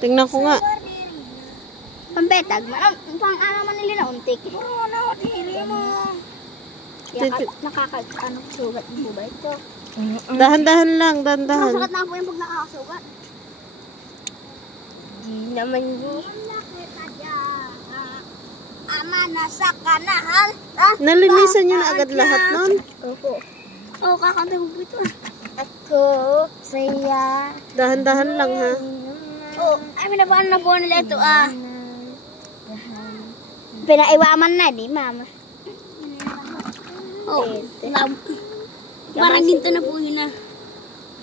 Tingnan ko nga. Pambetag, pang ano man nila na untik. Nakakasugat mo ba ito? Dahan-dahan lang, dahan-dahan. Nakasugat na po yung pag nakakasugat. Di naman yun. Ama, nasa kanahan. Nalinisan nyo na agad lahat nun? Opo. Oo, kakantay mo po ito. Ako, saya. Dahan-dahan lang ha. Oo, ay minabaan na po nila ito Pinaiwaman na, di mama. Oo, parang ginto na po yun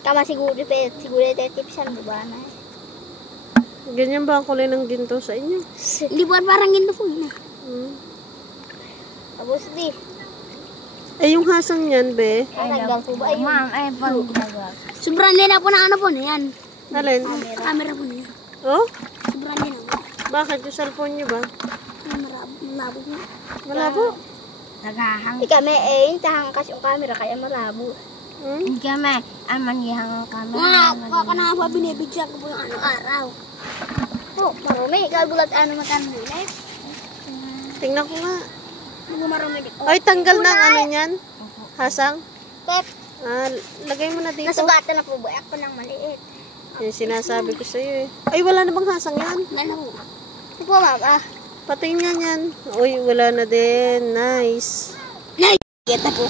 Kama siguro ito tipsan mo ba na Ganyan ba ang kulay ng ginto sa inyo? Hindi po, parang ginto po yun Tapos di. Yung hasang yan, be? Hanggang po ba yun? Ma'am, ay sobrang lina po na ano po na yan. Alin? Camera po na yan. Oh? Sobrang lina po. Bakit? Yung cellphone nyo ba? Malabo nga. Malabo? Naghahang. Hindi kami tahangkas yung camera kaya malabo. Hindi kami, manghihang ang camera. Kaka na nga po binibigyan ko po yung araw. Oh, marumi. Kagulat matan na Tingnan ko nga. Marumi. Ay, tanggal na ang ano niyan? Hasang? Pep. Lagay mo na dito. Nasugatan na po ba? Ako nang maliit. Yung sinasabi ko sa'yo eh. Ay, wala na bang hasang yan? Ano po? Ito po, ma'am. Patingnan yan. Uy, wala na din. Nice. Kita po.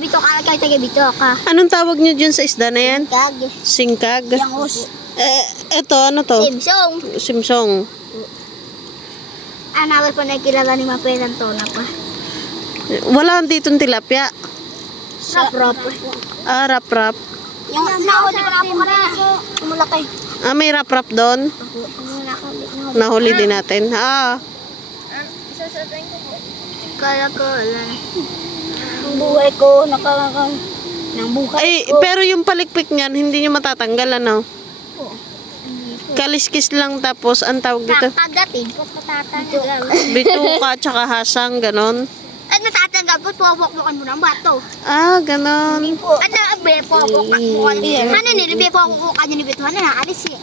Bito ka, kahit taga-bito ka. Anong tawag nyo dyan sa isda na yan? Kag. Singkag? Yang us. Eto, ano to? Simsong. Simsong. Nawal po nakilala ni Mapelan to na pa. Wala ditong tilapia. Rap-rap. Rap-rap. Yung nahuli ko na po kanina. Umulaki. May rap-rap doon? Nahuli din natin. Sasabihin ko po. Kala ko, wala. Ang buhay ko, nakalakang. Nang buhay ko. Pero yung palikpik niyan, hindi nyo matatanggal, ano? Oo. Kaliskis lang tapos, ang tawag dito? Kakagatin ko, matatanggal. Bituka, tsaka hasang, ganon. At natatanggal ko, pabok-bokan mo ng bato. Ganon. At naabe, pabok-bokan mo. Ano nilibe, pabok-bokan nyo ni Bito? Ano na, alis eh.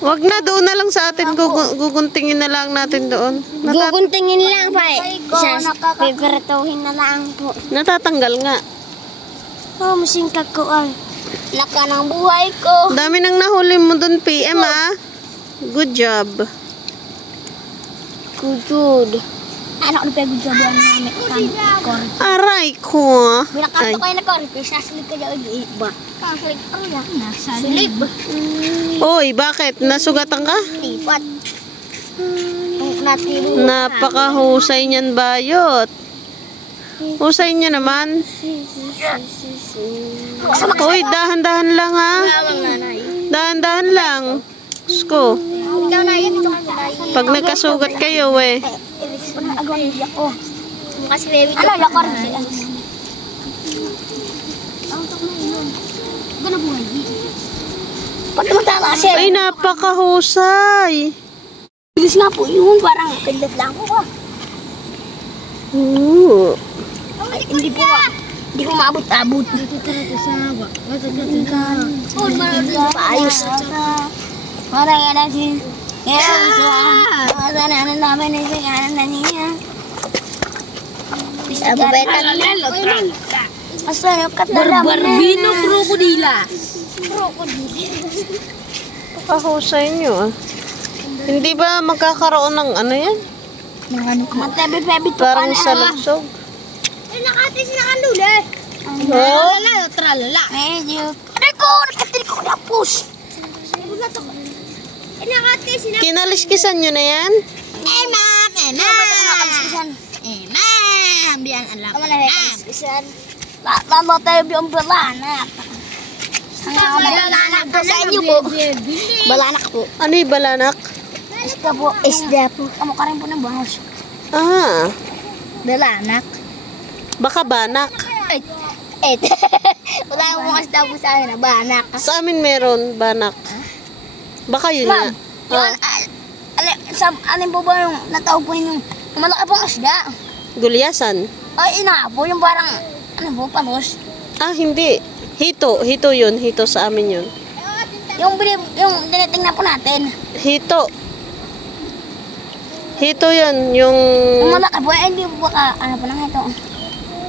Wag na, doon na lang sa atin. Guguntingin na lang natin doon. Guguntingin lang pa eh. Pipertuhin na lang po. Natatanggal nga. Masingkag ko ay. Laka ng buhay ko. Dami nang nahuli mo doon, PM Good job. Good. Anak ko good job yan namin. Aray ko. Binakato kayo na korpis. Nasalig ka dyan iba. Nasalig ka lang. Nasalig. Oy, bakit? Nasugatan ka? Lipat. Napakahusay niyan, bayot. Husay niya naman. Uy, dahan-dahan lang ha. Dahan-dahan lang. Sko. Ikaw na yan. Pag nagkasugat kayo eh. Ano, lakor? Ay, napakahusay. Bilis nga po yun. Parang kailat lang po ba? Ay, hindi po hindi ko maabot-abot. Dito talaga sa hawa. Maayos. Parang yan natin. Masananan namin na siganan na niya. Masarap ka talaga. Barbino krokodila. Napakahusay nyo Hindi ba magkakaroon ng ano yan? Matebe-bebe to. Parang sa lugsog. Nakatis na kanula. Tralala. Medyo. Aray ko! Nakatil ko na push. Kinaliskisan nyo na yan? Ma'am! Biyan alam. Kinaliskisan. Lalo tayo biyong balanak. Balanak po sa inyo po. Balanak po. Ano yung balanak? Isda po. Isda po. Kamu ka rin po ng bahos. Balanak. Baka banak. Wala akong mga isda po sa akin na banak. Sa amin meron banak. Baka yun nga. Alin po ba yung natawag po yung malaki pong isda? Gulyasan. Ay, ina po yung parang, ano po, palos? Hindi. Hito. Hito yun. Hito sa amin yun. Yung tinitingnan po natin. Hito. Hito yan, yung... Yung malaki po, hindi po ano po nang ito.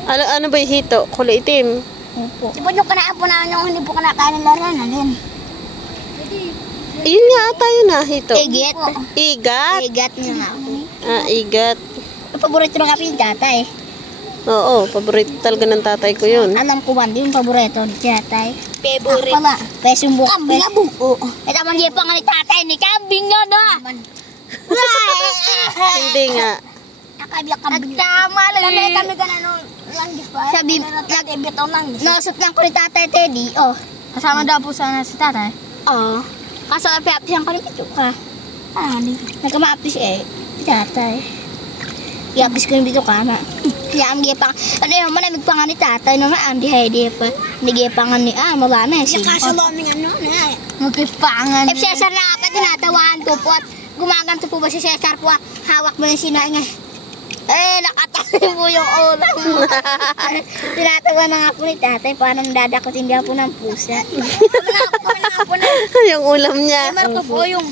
Ano ba yung hito? Kulay itim. Opo. Di ba yung kanaan po namin yung hindi po kinakain ng laranan din? Yun nga ata yun hito. Igat. Igat? Igat nga nga po. Igat. Yung paborito ng kapit tatay. Oo, paborito talaga ng tatay ko yun. Alam ko ba, yung paborito ni tatay. Favorite. Pala, pesumbo. Kambing nga buo. Ito man yung pangalan ni tatay ni kambing nga na. Hindi nga. Nagtama lang. Kami ka na nung langgis pa. Sabi, nag-ibitaw langgis. Nasot lang ko ni tatay Teddy. Oh. Kasama daw po sana si tatay? Oo. Kaso api-apihan ko rin ito ka. Nagkama-appreciate. Tatay. I-apis ko yung bito ka, ma. Kaya ang gipang, ano yung manamig pa nga ni tatay naman, hindi hindi pa. Hindi gipang ni, marami. Yung kasaloming ano na. Magkipangan. Eh, Cesar na nga pa, tinatawaan ko po at gumaganto po ba si Cesar po, hawak mo yung sinaing eh. Nakatabi po yung ulam. Tinatawa na nga po ni tatay, paano dadakotin niya po ng pusa. Yung ulam niya. Marco po yung